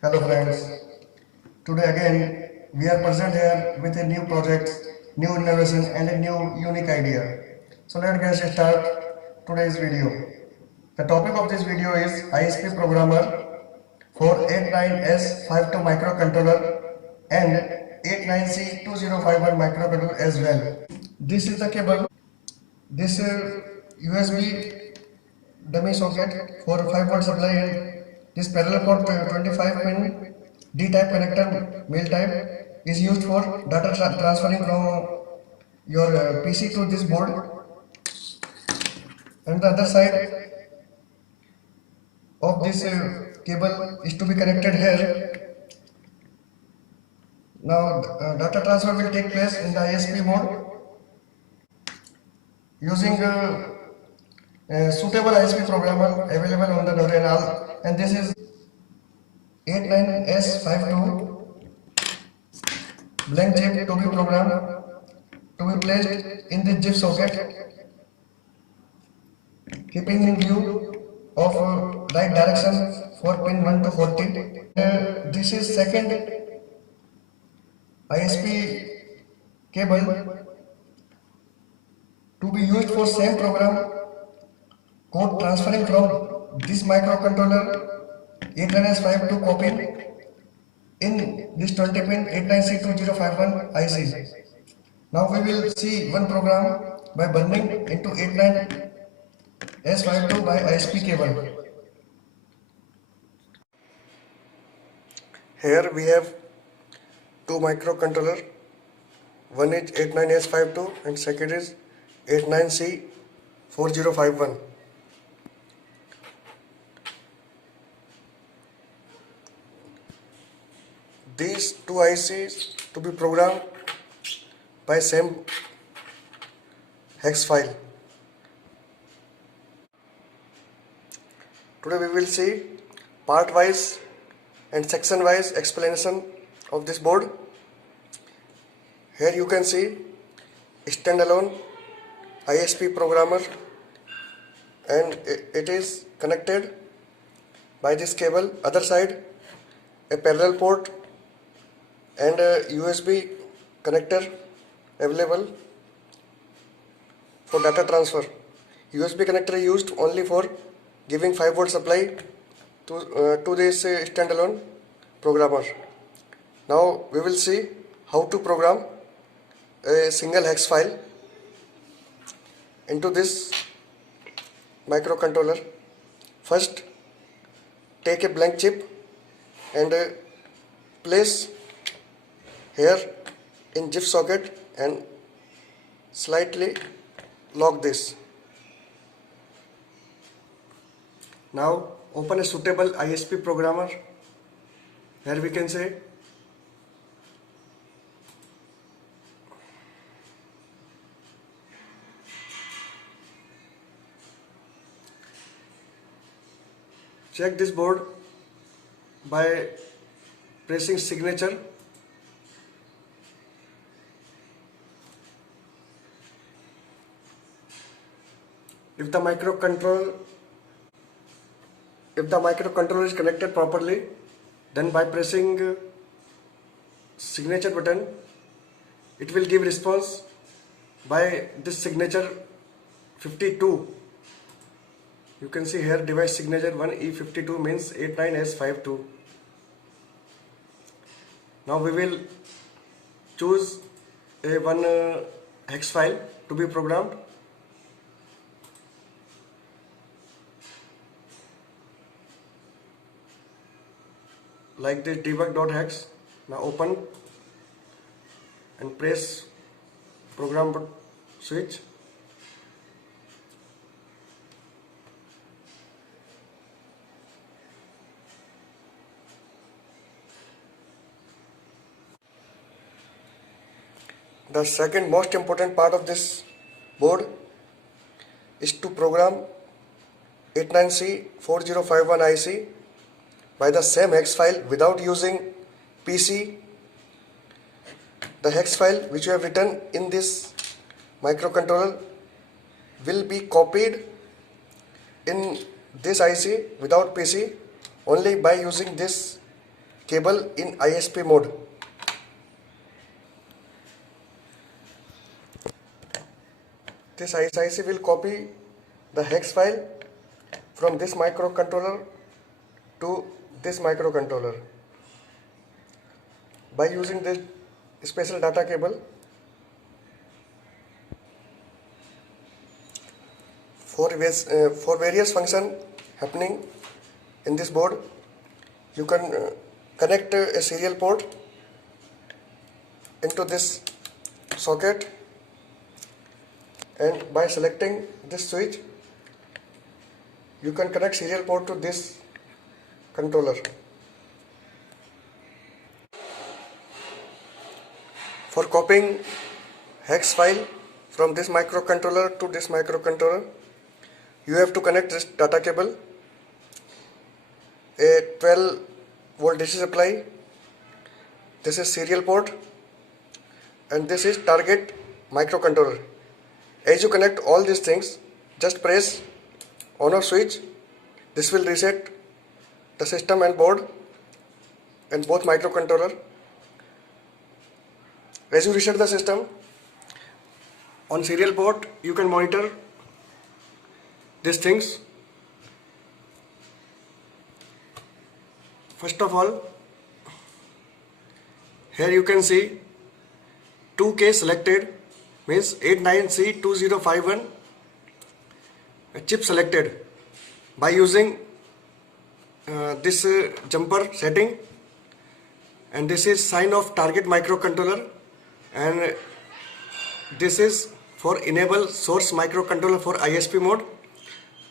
Hello friends, today again we are present here with a new project, new innovation and a new unique idea. So let's get start today's video. The topic of this video is ISP programmer for 89S52 microcontroller and 89C2051 microcontroller as well. This is the cable. This USB dummy socket for 5 volt supply and this parallel port 25 pin D type connector male type is used for data transferring from your PC to this board, and the other side of this cable is to be connected here. Now data transfer will take place in the ISP mode using suitable ISP programmer available on the Dorian, and this is 89S52 blank chip to be programmed to be placed in the GIF socket, keeping in view of right direction for pin 1 to 40. This is second ISP cable to be used for same program code transferring from this microcontroller 89S52 copy in this 20 pin 89C2051 IC. Now we will see one program by burning into 89S52 by ISP cable. Here we have two microcontroller. One is 89S52 and second is 89C4051. These two ICs to be programmed by same hex file. Today we will see part wise and section wise explanation of this board. Here you can see standalone ISP programmer, and it is connected by this cable. Other side a parallel port and a USB connector available for data transfer. USB connector used only for giving 5 volt supply to this standalone programmer. Now we will see how to program a single hex file into this microcontroller. First, take a blank chip and place here in GIF socket and slightly lock this. Now open a suitable ISP programmer. Here we can say check this board by pressing signature. If the microcontroller is connected properly, then by pressing signature button, it will give response by this signature 52. You can see here device signature 1E52 means 89S52. Now we will choose a one hex file to be programmed. Like this debug.hex. Now open and press program switch. The second most important part of this board is to program 89C4051 IC by the same hex file without using PC. The hex file which you have written in this microcontroller will be copied in this IC without PC only by using this cable in ISP mode. This IC will copy the hex file from this microcontroller to this microcontroller by using this special data cable. For various function happening in this board, you can connect a serial port into this socket, and by selecting this switch you can connect serial port to this controller. For copying hex file from this microcontroller to this microcontroller, you have to connect this data cable, a 12 volt DC supply, this is serial port, and this is target microcontroller. As you connect all these things, just press on off switch. This will reset the system and board and both microcontroller. As you reset the system, on serial port you can monitor these things. First of all, here you can see 2K selected, means 89C2051 chip selected by using this jumper setting, and this is sign of target microcontroller, and this is for enable source microcontroller for ISP mode,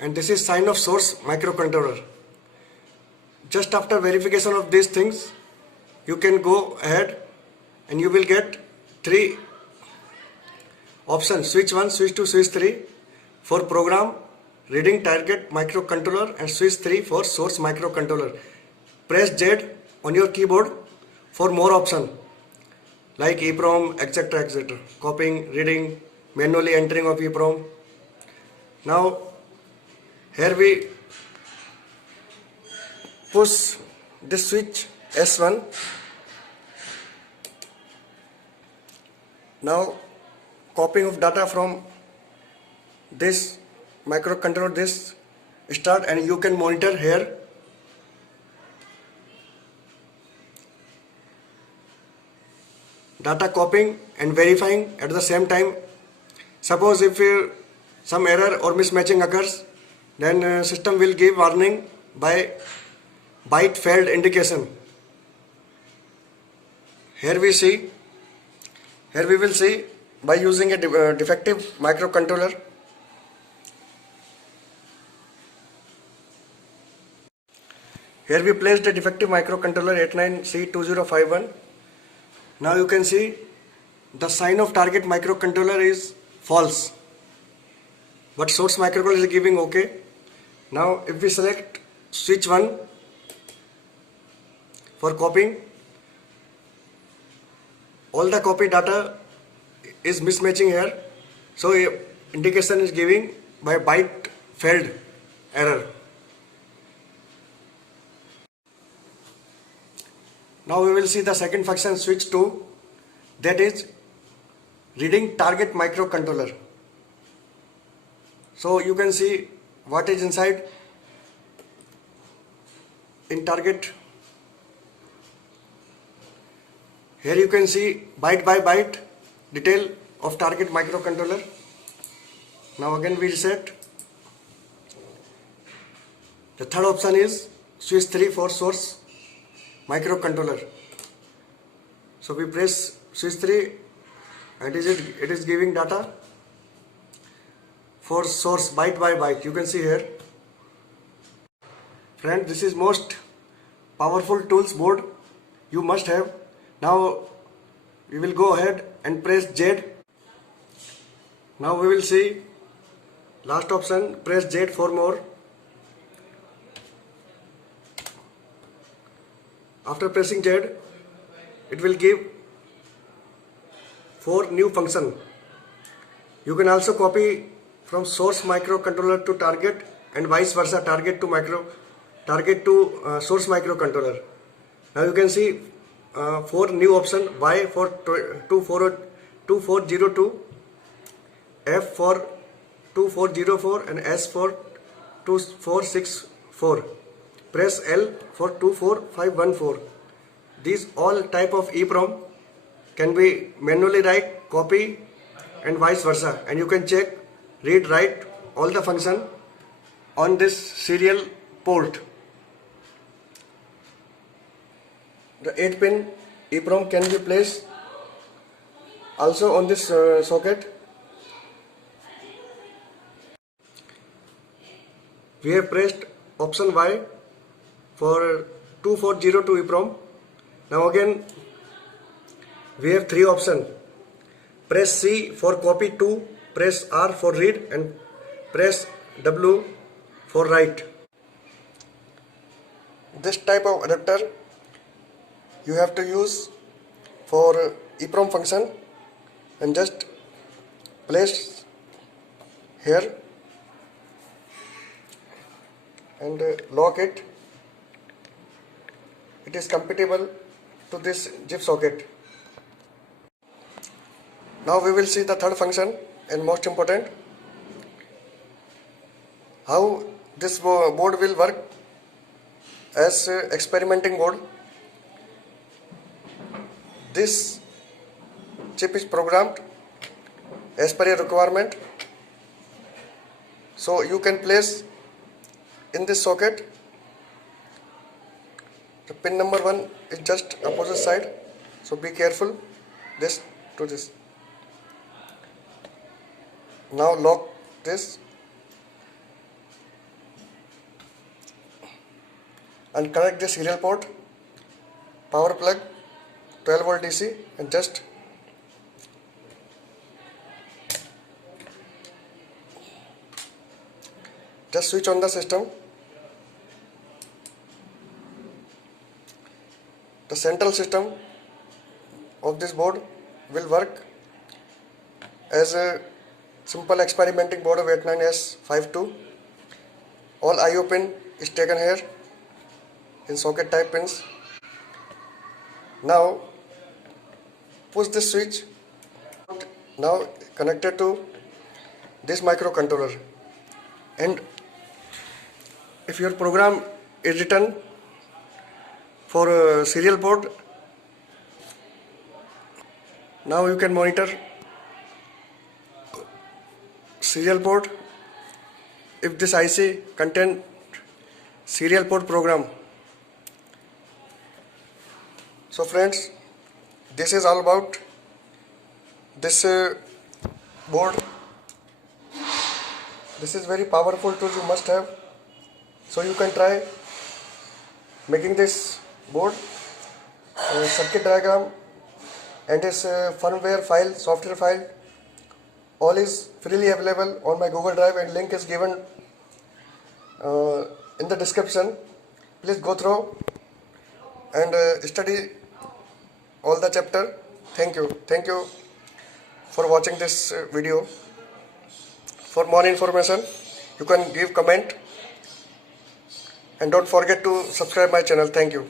and this is sign of source microcontroller. Just after verification of these things, you can go ahead and you will get 3 options: switch 1, switch 2, switch 3 for program reading target microcontroller, and switch 3 for source microcontroller. Press Z on your keyboard for more options like EEPROM, etc., etc. Copying, reading, manually entering of EEPROM. Now here we push this switch S1. Now copying of data from this microcontroller, this start, and you can monitor here. Data copying and verifying at the same time. Suppose if some error or mismatching occurs, then system will give warning by byte failed indication. Here we will see by using a defective microcontroller. Here we placed a defective microcontroller 89C2051. Now you can see the sign of target microcontroller is false, but source microcontroller is giving OK. Now if we select switch 1 for copying, all the copy data is mismatching here, so indication is giving by byte failed error. Now we will see the second function, switch 2, that is reading target microcontroller. So you can see what is inside in target. Here you can see byte by byte detail of target microcontroller. Now again we reset. The third option is switch 3 for source microcontroller. So we press switch 3 and it is giving data for source byte by byte. You can see here. Friend, this is most powerful tools board you must have. Now we will go ahead and press Z. Now we will see last option, press Z for more. After pressing Z, it will give 4 new function. You can also copy from source microcontroller to target and vice versa, target to source microcontroller. Now you can see 4 new option: Y for 2402, F for 2404 and S for 2464. Press L for 24514. These all type of EEPROM can be manually write, copy and vice versa, and you can check, read, write all the function on this serial port. The 8-pin EEPROM can be placed also on this socket. We have pressed option Y for 2402 EEPROM. Now again we have 3 options. Press C for copy 2, press R for read and press W for write. This type of adapter you have to use for EEPROM function, and just place here and lock it. It is compatible to this ZIP socket. Now we will see the third function and most important, how this board will work as experimenting board. This chip is programmed as per your requirement, so you can place in this socket. The pin number 1 is just opposite side, so be careful this to this. Now lock this and connect the serial port, power plug 12 volt DC, and just switch on the system. The central system of this board will work as a simple experimenting board of 89S52. All IO pin is taken here in socket type pins. Now push this switch, now connected to this microcontroller, and if your program is written for a serial port, now you can monitor serial port if this IC contain serial port program. So friends, this is all about this board. This is very powerful tool, you must have. So you can try making this board. Circuit diagram and its firmware file, software file, all is freely available on my Google Drive, and link is given in the description. Please go through and study all the chapter. Thank you for watching this video. For more information you can give comment, and don't forget to subscribe my channel. Thank you.